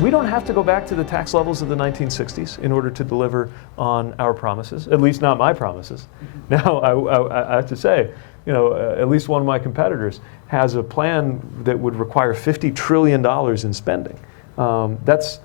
we don't have to go back to the tax levels of the 1960s in order to deliver on our promises, at least not my promises. Now, I have to say, at least one of my competitors has a plan that would require $50 trillion in spending. That's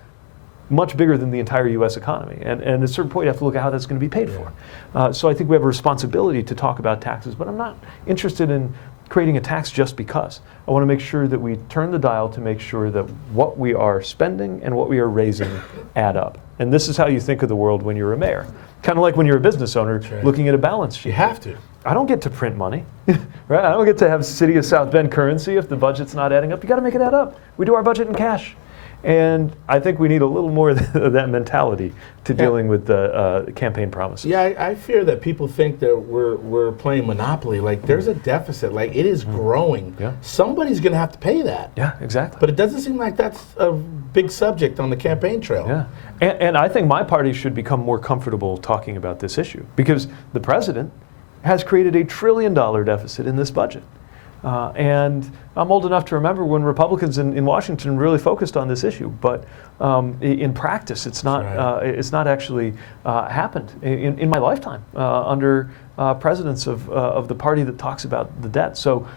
much bigger than the entire U.S. economy. And at a certain point, you have to look at how that's going to be paid for. So I think we have a responsibility to talk about taxes, but I'm not interested in creating a tax just because. I want to make sure that we turn the dial to make sure that what we are spending and what we are raising add up. And this is how you think of the world when you're a mayor. Kind of like when you're a business owner looking at a balance sheet. You have to. I don't get to print money, right? I don't get to have City of South Bend currency if the budget's not adding up. You got to make it add up. We do our budget in cash. And I think we need a little more of that mentality to dealing with the campaign promises. Yeah, I fear that people think that we're playing Monopoly. Like, there's a deficit. Like, it is growing. Yeah. Somebody's going to have to pay that. Yeah, exactly. But it doesn't seem like that's a big subject on the campaign trail. Yeah. And I think my party should become more comfortable talking about this issue because the president has created $1 trillion deficit in this budget. And I'm old enough to remember when Republicans in Washington really focused on this issue, but in practice, it's not actually happened in my lifetime under presidents of the party that talks about the debt. So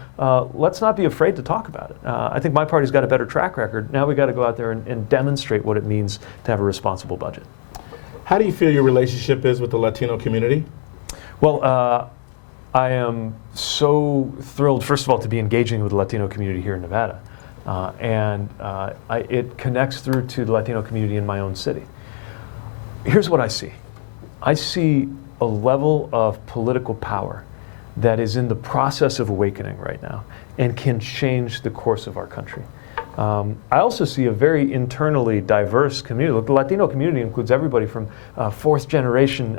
let's not be afraid to talk about it. I think my party's got a better track record. Now we got to go out there and demonstrate what it means to have a responsible budget. How do you feel your relationship is with the Latino community? Well, I am so thrilled, first of all, to be engaging with the Latino community here in Nevada. It connects through to the Latino community in my own city. Here's what I see. I see a level of political power that is in the process of awakening right now and can change the course of our country. I also see a very internally diverse community. Look, the Latino community includes everybody from fourth generation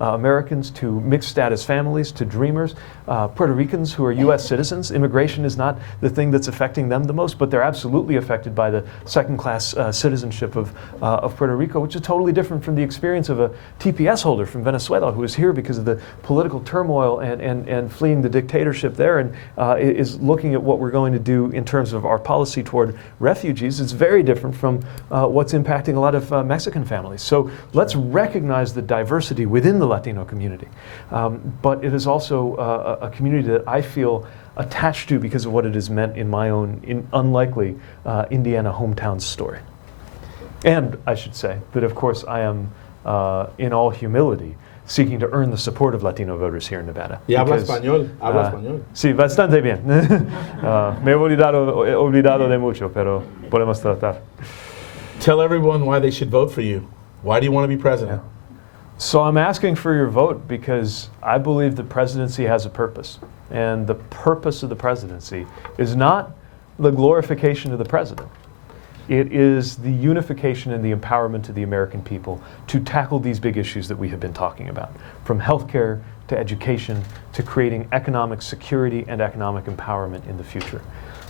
Americans to mixed status families to dreamers, Puerto Ricans who are U.S. citizens. Immigration is not the thing that's affecting them the most, but they're absolutely affected by the second-class citizenship of Puerto Rico, which is totally different from the experience of a TPS holder from Venezuela who is here because of the political turmoil and fleeing the dictatorship there and is looking at what we're going to do in terms of our policy toward refugees. It's very different from what's impacting a lot of Mexican families. So let's recognize the diversity within the Latino community. But it is also a community that I feel attached to because of what it has meant in my own unlikely Indiana hometown story. And I should say that, of course, I am, in all humility, seeking to earn the support of Latino voters here in Nevada. Y habla español, habla español. Sí, bastante bien. Me he olvidado de mucho, pero podemos tratar. Tell everyone why they should vote for you. Why do you want to be president? Yeah. So I'm asking for your vote because I believe the presidency has a purpose. And the purpose of the presidency is not the glorification of the president. It is the unification and the empowerment of the American people to tackle these big issues that we have been talking about, from healthcare to education to creating economic security and economic empowerment in the future.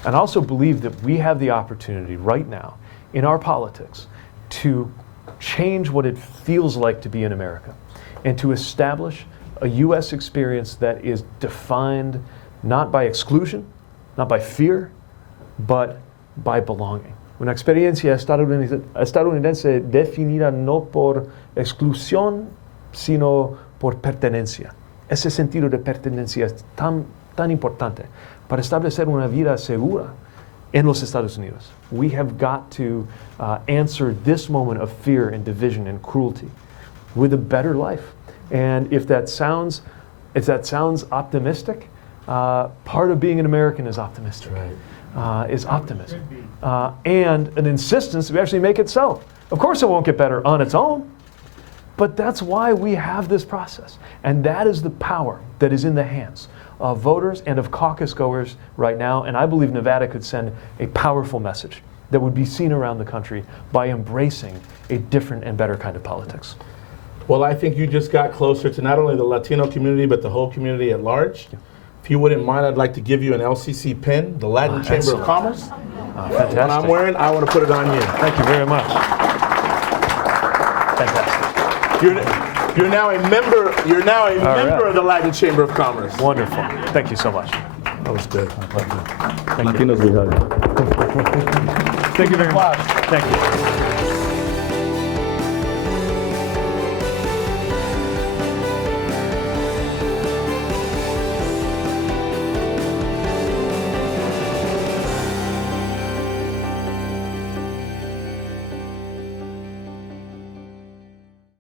And I also believe that we have the opportunity right now in our politics to change what it feels like to be in America and to establish a U.S. experience that is defined not by exclusion, not by fear, but by belonging. Una experiencia estadounidense definida no por exclusión, sino por pertenencia. Ese sentido de pertenencia es tan importante para establecer una vida segura en los Estados Unidos. We have got to answer this moment of fear and division and cruelty with a better life. And if that sounds optimistic, part of being an American is optimistic. Right. Is optimism and an insistence to actually make it so. Of course it won't get better on its own, but that's why we have this process. And that is the power that is in the hands of voters and of caucus goers right now. And I believe Nevada could send a powerful message that would be seen around the country by embracing a different and better kind of politics. Well, I think you just got closer to not only the Latino community, but the whole community at large. Yeah. If you wouldn't mind, I'd like to give you an LCC pin, the Latin Chamber of Commerce. Fantastic. One I'm wearing, I want to put it on you. Thank you very much. Fantastic. You're now a member. You're now a member of the Latin Chamber of Commerce. Wonderful. Thank you so much. That was good. Thank you. Latinos we have. Thank you give very an much. applause. Thank you.